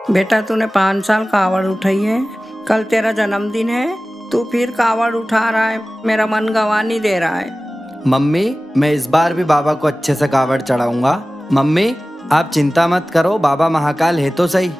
बेटा तूने 5 साल कावड़ उठाई है, कल तेरा जन्मदिन है, तू फिर कावड़ उठा रहा है, मेरा मन गवा नहीं दे रहा है। मम्मी मैं इस बार भी बाबा को अच्छे से कावड़ चढ़ाऊंगा। मम्मी आप चिंता मत करो, बाबा महाकाल है तो सही।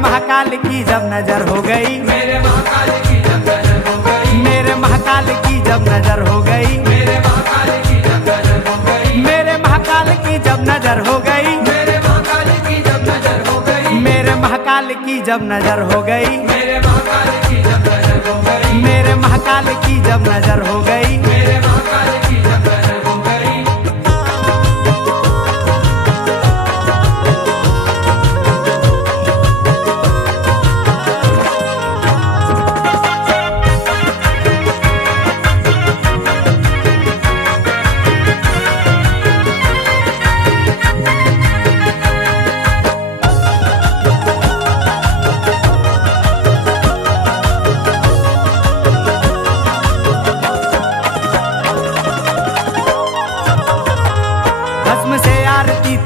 महाकाल की जब नजर हो गई, मेरे महाकाल की जब नजर हो गई, मेरे महाकाल की जब नजर हो गई, मेरे महाकाल की जब नजर हो गई, मेरे महाकाल की जब नजर हो गई, मेरे महाकाल की जब नजर हो गई, मेरे महाकाल की जब नजर हो गई, मेरे महाकाल की जब नजर हो गई, मेरे महाकाल की जब नजर हो गई, मेरे महाकाल की जब नजर हो गई।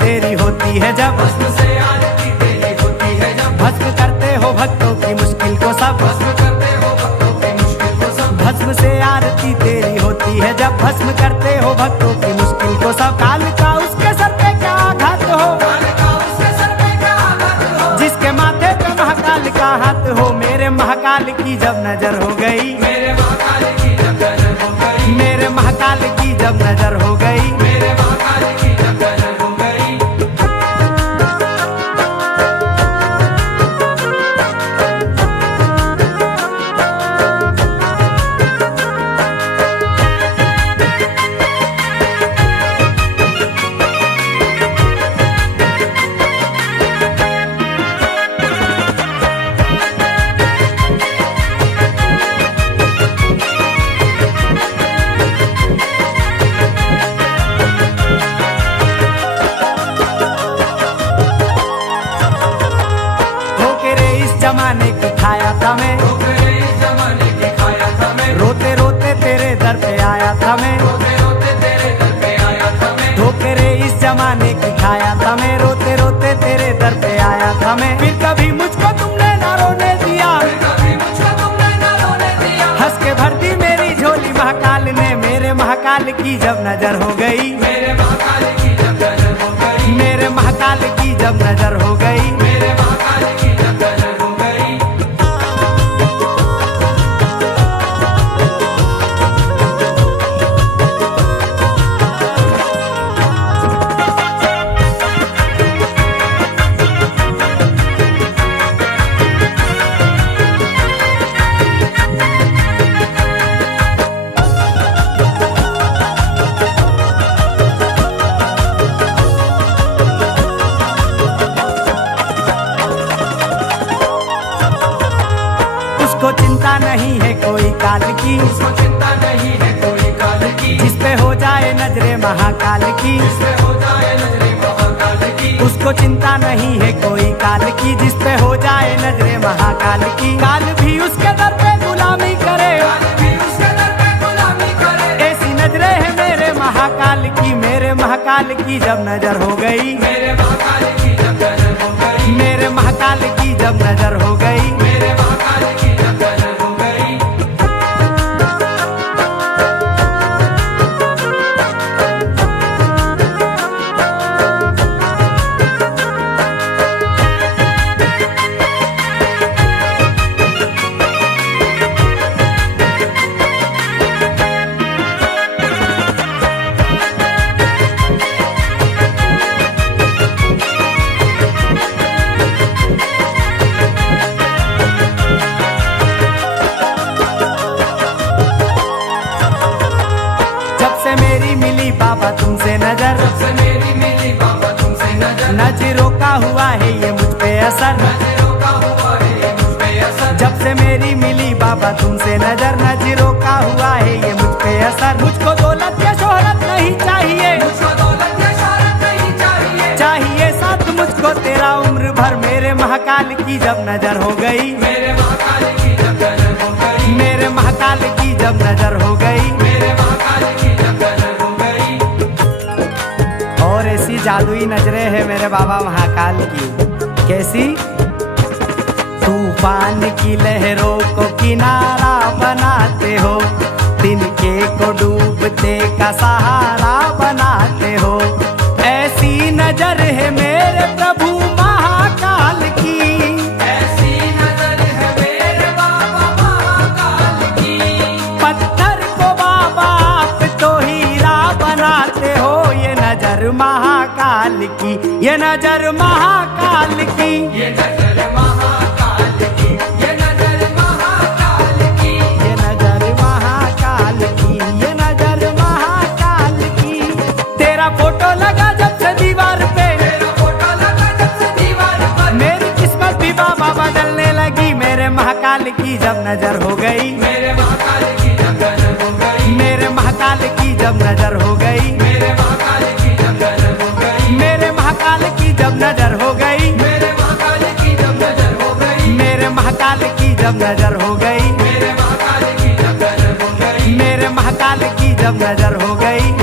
तेरी होती है जब भस्म से आरती तेरी होती है जब भस्म करते हो भक्तों की मुश्किल को सब भस्म करते हो भक्तों की मुश्किल को सब भस्म से आरती तेरी होती है जब भस्म करते हो भक्तों की मुश्किल को सब। काल का उसके सर पे क्या आघात हो, काल का उसके सर पे क्या आघात हो, जिसके माथे पे महाकाल का हाथ हो। मेरे महाकाल की जब नजर हो गई, मेरे महाकाल की जब नजर हो गई, मेरे महाकाल की जब नजर हो गई, मेरे महाकाल की जब नजर हो गई। जमाने की खाया था मैं, इस जमाने की खाया था मैं, रोते रोते तेरे दर पे आया था मैं, रोते रोते तेरे दर पे आया था मैं, ठोकरे इस जमाने की खाया था मैं, रोते रोते तेरे दर पे आया था मैं। फिर कभी मुझको तुमने ना रोने दिया, फिर कभी मुझको तुमने ना रोने दिया, हंस के भर दी मेरी झोली महाकाल ने। मेरे महाकाल की जब नजर हो गई, मेरे महाकाल की जब नजर हो गई, मेरे महाकाल की जब नजर हो गई, मेरे महाकाल की जब नजर हो गई। उसको चिंता नहीं है कोई काल की, उसको चिंता नहीं है कोई काल की, जिस पे हो जाए नजरे महाकाल की, जिस पे हो जाए नजरे महाकाल की। उसको चिंता नहीं है कोई काल की, जिस पे हो जाए नजरे महाकाल की। काल भी उसके दर पे गुलामी करे, काल भी उसके दर पे गुलामी करे, ऐसी नजरे है मेरे महाकाल की। मेरे महाकाल की जब नजर हो गई, मेरे महाकाल की जब नजर हो गई, मेरे महाकाल की जब नजर हो गई, मेरे महाकाल की जब नजर हो गई। जब से मेरी मिली बाबा तुमसे नजर, जब से मेरी मिली बाबा तुमसे नजर, नजरों का हुआ है ये मुझ पे असर, नजरों का हुआ है ये मुझ पे असर। जब से मेरी मिली बाबा तुमसे नजर, नजरों का हुआ है ये मुझ पे असर। मुझको दौलत या शोहरत नहीं चाहिए, मुझको दौलत या शोहरत नहीं चाहिए, चाहिए साथ मुझको तेरा उम्र भर। मेरे महाकाल की जब नजर हो गई, मेरे महाकाल की जब नजर हो गई, मेरे महाकाल की जब नजर हो गई। मेरे महाकाल की जब नजर हो गई। और ऐसी जादुई नजरें हैं मेरे बाबा महाकाल की, कैसी? तूफान की लहरों को किनारा बनाते हो, तिनके को डूबते का सहारा बनाते हो। ऐसी नजर है मेरे प्रभु महाकाल की, ऐसी नजर है मेरे बाबा महाकाल की। पत्थर को बाबा आप तो हीरा बनाते हो। ये नजर महाकाल की, ये नजर महाकाल की, ये नजर महाकाल की, ये नजर महाकाल की, ये नजर महाकाल की, ये नजर महाकाल की। तेरा फोटो लगा जब से दीवार पे, तेरा फोटो लगा जब से दीवार पर, मेरी किस्मत भी बाबा बदलने लगी। मेरे महाकाल की जब नजर हो गई, मेरे महाकाल की जब नजर हो गई, मेरे महाकाल की जब नजर हो गई, मेरे महाकाल की जब नजर हो गई, मेरे महाकाल की जब नजर हो गई, मेरे महाकाल की जब नजर हो गई, मेरे महाकाल की जब नजर हो गई, मेरे महाकाल की जब नजर हो गई, मेरे महाकाल की जब नजर हो गई।